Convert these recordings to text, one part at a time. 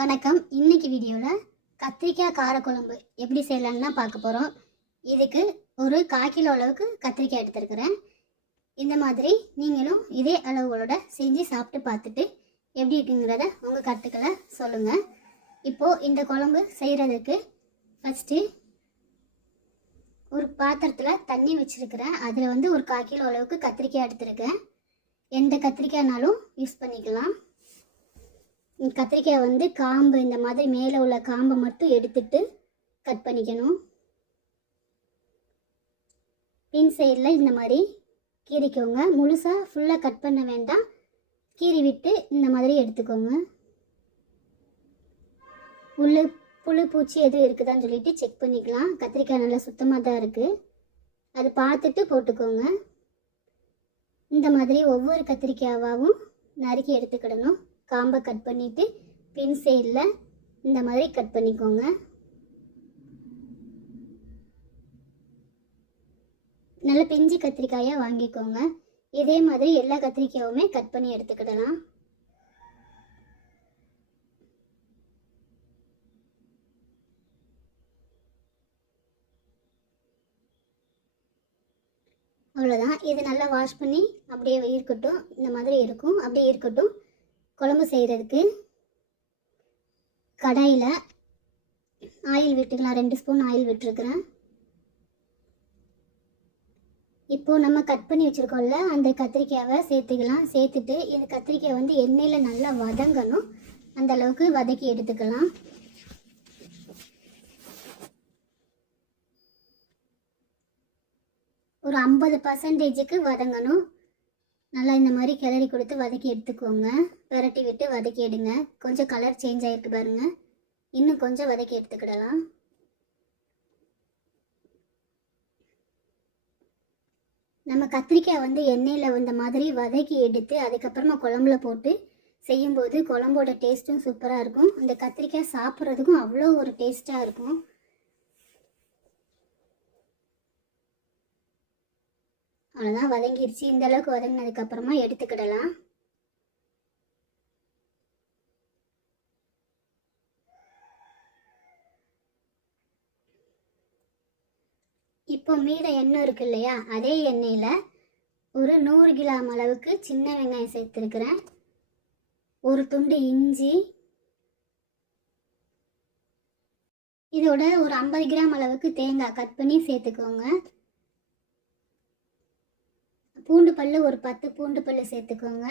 வணக்கம். இன்னைக்கு வீடியோவில் கத்திரிக்காய் காரக்குழம்பு எப்படி செய்யலான்னு பார்க்க போகிறோம். இதுக்கு ஒரு 1/4 கிலோ அளவுக்கு கத்திரிக்காய் எடுத்துருக்கிறேன். இந்த மாதிரி நீங்களும் இதே அளவுகளோட செஞ்சு சாப்பிட்டு பார்த்துட்டு எப்படி இருக்குங்கிறத உங்கள் கருத்துக்களை சொல்லுங்கள். இப்போது இந்த குழம்பு செய்கிறதுக்கு ஃபஸ்ட்டு ஒரு பாத்திரத்தில் தண்ணி வச்சுருக்கிறேன். அதில் ஒரு 1/4 கிலோ அளவுக்கு கத்திரிக்காய் எடுத்துருக்கேன். எந்த கத்திரிக்காய்னாலும் யூஸ் பண்ணிக்கலாம். கத்திரிக்காய் காம்பு இந்த மாதிரி மேலே உள்ள காம்பை மட்டும் எடுத்துட்டு கட் பண்ணிக்கணும். பின் சைடில் இந்த மாதிரி கீறிக்கோங்க. முழுசாக ஃபுல்லாக கட் பண்ண வேண்டாம், கீறி விட்டு இந்த மாதிரி எடுத்துக்கோங்க. புழு பூச்சி எதுவும் இருக்குதான்னு சொல்லிட்டு செக் பண்ணிக்கலாம். கத்திரிக்காய் நல்லா சுத்தமாக தான் இருக்குது, அது பார்த்துட்டு போட்டுக்கோங்க. இந்த மாதிரி ஒவ்வொரு கத்திரிக்காயாவும் நறுக்கி எடுத்துக்கிடணும். காம்பை கட் பண்ணிவிட்டு பின் சைடில் இந்த மாதிரி கட் பண்ணிக்கோங்க. நல்ல பிஞ்சு கத்திரிக்காயாக வாங்கிக்கோங்க. இதே மாதிரி எல்லா கத்திரிக்காயுமே கட் பண்ணி எடுத்துக்கிடலாம். அவ்வளோதான். இது நல்லா வாஷ் பண்ணி அப்படியே இருக்கட்டும். இந்த மாதிரி இருக்கும், அப்படியே இருக்கட்டும். குழம்பு செய்கிறதுக்கு கடாயில் ஆயில் விட்டுக்கலாம். 2 ஸ்பூன் ஆயில் விட்டுருக்குறேன். இப்போது நம்ம கட் பண்ணி வச்சுருக்கோம்ல, அந்த கத்திரிக்காயை சேர்த்துக்கலாம். சேர்த்துட்டு இந்த கத்திரிக்காய் எண்ணெயில் நல்லா வதங்கணும். அந்த அளவுக்கு வதக்கி எடுத்துக்கலாம். ஒரு 50% வதங்கணும். நல்லா இந்த மாதிரி கிளறி கொடுத்து வதக்கி எடுத்துக்கோங்க. விரட்டி விட்டு வதக்கி எடுங்க. கொஞ்சம் கலர் சேஞ்ச் ஆகிருக்கு பாருங்கள். இன்னும் கொஞ்சம் வதக்கி எடுத்துக்கிடலாம். நம்ம கத்திரிக்காய் எண்ணெயில் இந்த மாதிரி வதக்கி எடுத்து அதுக்கப்புறமா குழம்புல போட்டு செய்யும்போது குழம்போட டேஸ்ட்டும் சூப்பராக இருக்கும். இந்த கத்திரிக்காய் சாப்பிட்றதுக்கும் அவ்வளோ ஒரு டேஸ்ட்டாக இருக்கும். அவ்வளோதான், வதங்கிருச்சு. இந்த அளவுக்கு வதங்கினதுக்கப்புறமா எடுத்துக்கிடலாம். இப்போ மீத எண்ணெய் இருக்கு இல்லையா, அதே எண்ணெயில் ஒரு 100 கிராம் அளவுக்கு சின்ன வெங்காயம் சேர்த்துருக்குறேன். ஒரு துண்டு இஞ்சி, இதோட ஒரு 50 கிராம் அளவுக்கு தேங்காய் கட் பண்ணி சேர்த்துக்கோங்க. பூண்டு பல் ஒரு 10 பூண்டு பல் சேர்த்துக்கோங்க.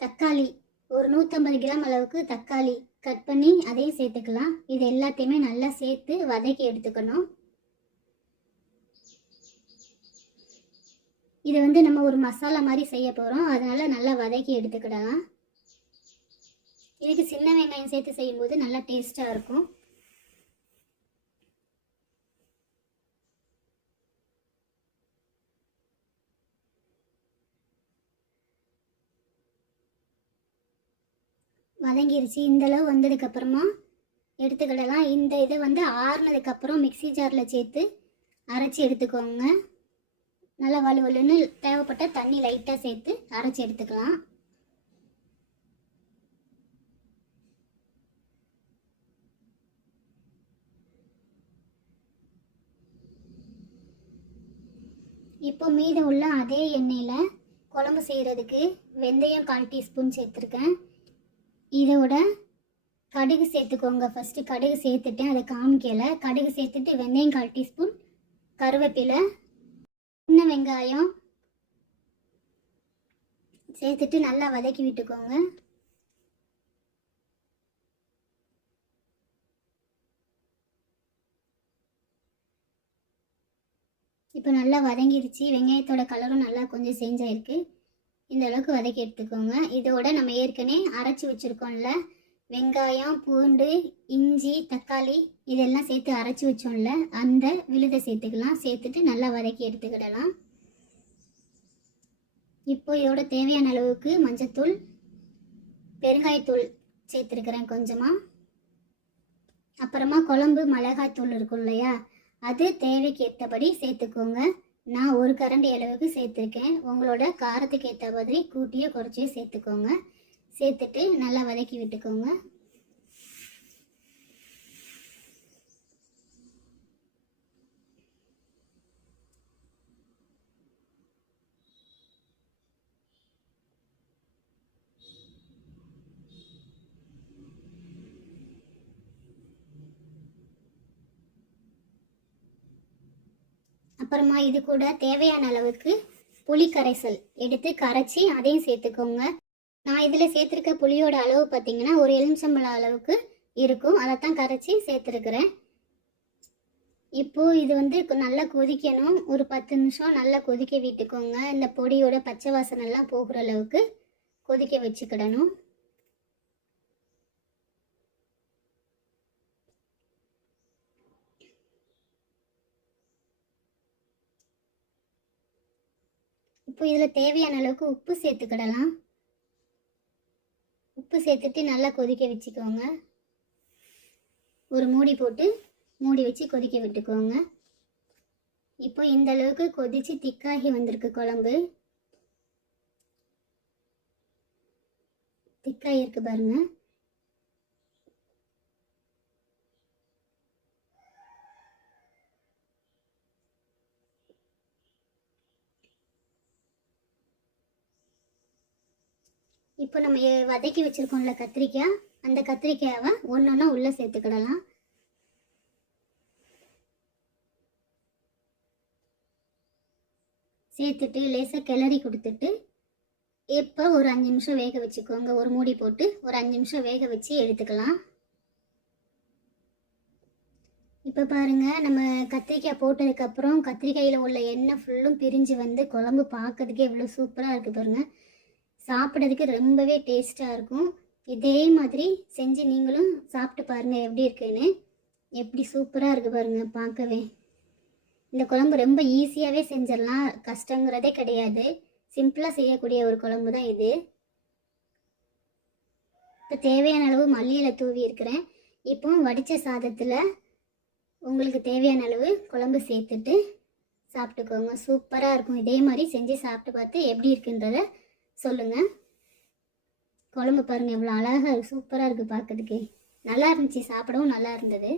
தக்காளி ஒரு 150 கிராம் அளவுக்கு தக்காளி கட் பண்ணி அதையும் சேர்த்துக்கலாம். இது எல்லாத்தையுமே நல்லா சேர்த்து வதக்கி எடுத்துக்கணும். இது நம்ம ஒரு மசாலா மாதிரி செய்ய போகிறோம், அதனால நல்லா வதக்கி எடுத்துக்கிடலாம். இதுக்கு சின்ன வெங்காயம் சேர்த்து செய்யும்போது நல்லா டேஸ்ட்டாக இருக்கும். வதங்கிருச்சு. இந்தளவு வந்ததுக்கப்புறமா எடுத்துக்கிடலாம். இந்த இதை ஆறுனதுக்கப்புறம் மிக்சி ஜாரில் சேர்த்து அரைச்சி எடுத்துக்கோங்க. நல்லா வலுவலுன்னு தேவைப்பட்ட தண்ணி லைட்டாக சேர்த்து அரைச்சி எடுத்துக்கலாம். இப்போ மீதம் உள்ள அதே எண்ணெயில் குழம்பு செய்கிறதுக்கு வெந்தயம் 1/4 டீஸ்பூன் சேர்த்துருக்கேன். இதோட கடுகு சேர்த்துக்கோங்க. ஃபஸ்ட்டு கடுகு சேர்த்துட்டேன், அதை காமிக்கலை. கடுகு சேர்த்துட்டு வெந்தயம் 1/4 டீஸ்பூன், கருவேப்பிலை, சின்ன வெங்காயம் சேர்த்துட்டு நல்லா வதக்கி விட்டுக்கோங்க. இப்போ நல்லா வதங்கிருச்சு. வெங்காயத்தோட கலரும் நல்லா கொஞ்சம் சேஞ்ச் ஆகிருக்கு. இந்த அளவுக்கு வதக்கி எடுத்துக்கோங்க. இதோட நம்ம ஏற்கனவே அரைச்சி வச்சுருக்கோம்ல, வெங்காயம், பூண்டு, இஞ்சி, தக்காளி இதெல்லாம் சேர்த்து அரைச்சி வச்சோம்ல, அந்த விழுதை சேர்த்துக்கலாம். சேர்த்துட்டு நல்லா வதக்கி எடுத்துக்கிடலாம். இப்போ இதோட தேவையான அளவுக்கு மஞ்சத்தூள், பெருங்காயத்தூள் சேர்த்துருக்கிறேன் கொஞ்சமாக. அப்புறமா குழம்பு மிளகாய்த்தூள் இருக்கும் இல்லையா, அது தேவைக்கு ஏற்றபடி சேர்த்துக்கோங்க. நான் ஒரு கரண்டி அளவுக்கு சேர்த்துருக்கேன். உங்களோட காரத்துக்கு ஏற்ற மாதிரி கூட்டியோ குறைச்சியோ சேர்த்துக்கோங்க. சேர்த்துட்டு நல்லா வதக்கி விட்டுக்கோங்க. அப்புறமா இது கூட தேவையான அளவுக்கு புளி கரைசல் எடுத்து கரைச்சி அதையும் சேர்த்துக்கோங்க. நான் இதில் சேர்த்துருக்க புளியோட அளவு பார்த்தீங்கன்னா ஒரு எலுமிச்சம்பழம் அளவுக்கு இருக்கும். அதைத்தான் கரைச்சி சேர்த்துருக்குறேன். இப்போது இது வந்து நல்லா கொதிக்கணும். ஒரு 10 நிமிஷம் நல்லா கொதிக்க விட்டுக்கோங்க. இந்த பொடியோட பச்சை வாசனைலாம் போகிற அளவுக்கு கொதிக்க வச்சுக்கிடணும். இப்போ இதில் தேவையான அளவுக்கு உப்பு சேர்த்துக்கிடலாம். உப்பு சேர்த்துட்டு நல்லா கொதிக்க வச்சுக்கோங்க. ஒரு மூடி போட்டு மூடி வச்சு கொதிக்க விட்டுக்கோங்க. இப்போ இந்த அளவுக்கு கொதிச்சு திக்காகி வந்திருக்கு குழம்பு. திக்காகி இருக்கு பாருங்க. இப்போ நம்ம வதக்கி வச்சிருக்கோம்ல கத்திரிக்காய், அந்த கத்திரிக்காயை ஒன்றொன்னா உள்ளே சேர்த்துக்கிடலாம். சேர்த்துட்டு லேசாக கிளறி கொடுத்துட்டு இப்போ ஒரு 5 நிமிஷம் வேக வச்சுக்கோங்க. ஒரு மூடி போட்டு ஒரு 5 நிமிஷம் வேக வச்சு எடுத்துக்கலாம். இப்போ பாருங்கள், நம்ம கத்திரிக்காய் போட்டதுக்கப்புறம் கத்திரிக்காயில் உள்ள எண்ணெய் ஃபுல்லும் பிரிஞ்சு வந்து குழம்பு பார்க்கறதுக்கே எவ்வளோ சூப்பராக இருக்குது பாருங்கள். சாப்பிட்றதுக்கு ரொம்பவே டேஸ்ட்டாக இருக்கும். இதே மாதிரி செஞ்சு நீங்களும் சாப்பிட்டு பாருங்கள் எப்படி இருக்குன்னு. எப்படி சூப்பராக இருக்குது பாருங்கள் பார்க்கவே. இந்த குழம்பு ரொம்ப ஈஸியாகவே செஞ்சிடலாம், கஷ்டங்கிறதே கிடையாது. சிம்பிளாக செய்யக்கூடிய ஒரு குழம்பு தான் இது. இப்போ தேவையான அளவு மல்லியில் தூவி இருக்கிறேன். இப்போ வடித்த சாதத்தில் உங்களுக்கு தேவையான அளவு குழம்பு சேர்த்துட்டு சாப்பிட்டுக்கோங்க. சூப்பராக இருக்கும். இதே மாதிரி செஞ்சு சாப்பிட்டு பார்த்து எப்படி இருக்குன்றத சொல்லுங்கள். குழம்பு பாருங்கள் எவ்வளோ அழகாக சூப்பராக இருக்குது பார்க்கறதுக்கு. நல்லா இருந்துச்சு, சாப்பிடவும் நல்லா இருந்தது.